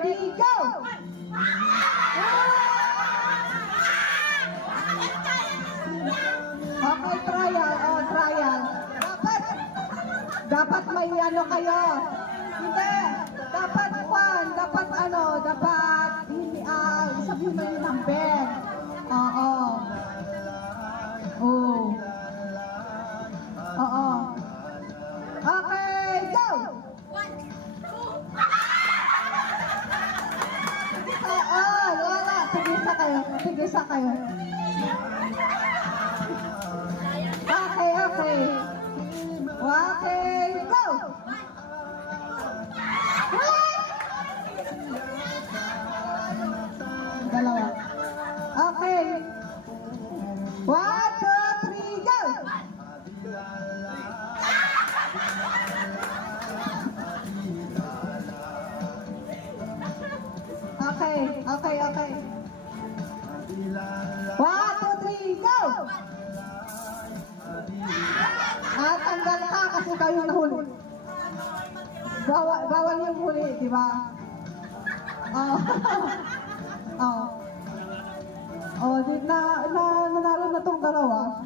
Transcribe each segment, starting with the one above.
Ready, go! Okay, trial. Oh, trial. Dapat may ano kayo. Hindi. Dapat hindi, isabihin mo yung number. Oo. Oo. Oo. Okay, go! Wala. Tigisa kayo. Okay. Okay, go! Dalawa. Okay. 1, 2, 3, go! Okay. 1, 2, 3, go! Tanggal ka kasi kayo nahuli. Bawal yung huli, di ba? Oh. Nanalo na tong dalawa.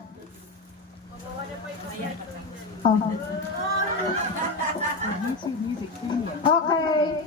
Oh. Okay.